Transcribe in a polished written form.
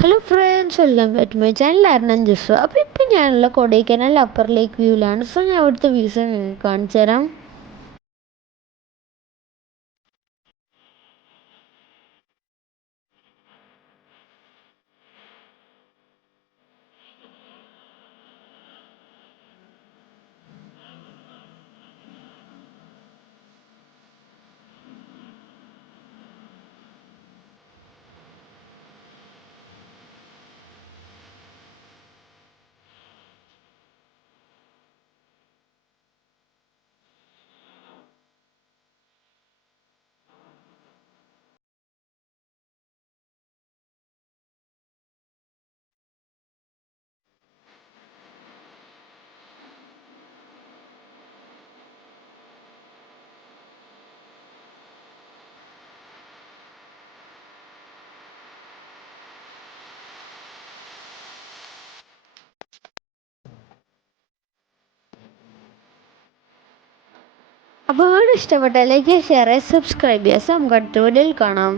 Hello friends, welcome back to my channel അർണൻ ജസ്വ. അപ്പോൾ ഇപ്പം ഞാനുള്ള Kodaikanal upper ലേക്ക് വ്യൂവിലാണ്. So ഞാൻ അവിടുത്തെ വ്യൂസ് കാണിച്ചു തരാം. അപ്പോൾ വീഡിയോ ഇഷ്ടപ്പെട്ടാൽ ലൈക്ക്, ഷെയർ, സബ്സ്ക്രൈബ് ചെയ്യുക. നമുക്ക് അടുത്ത വീഡിയോയിൽ കാണാം.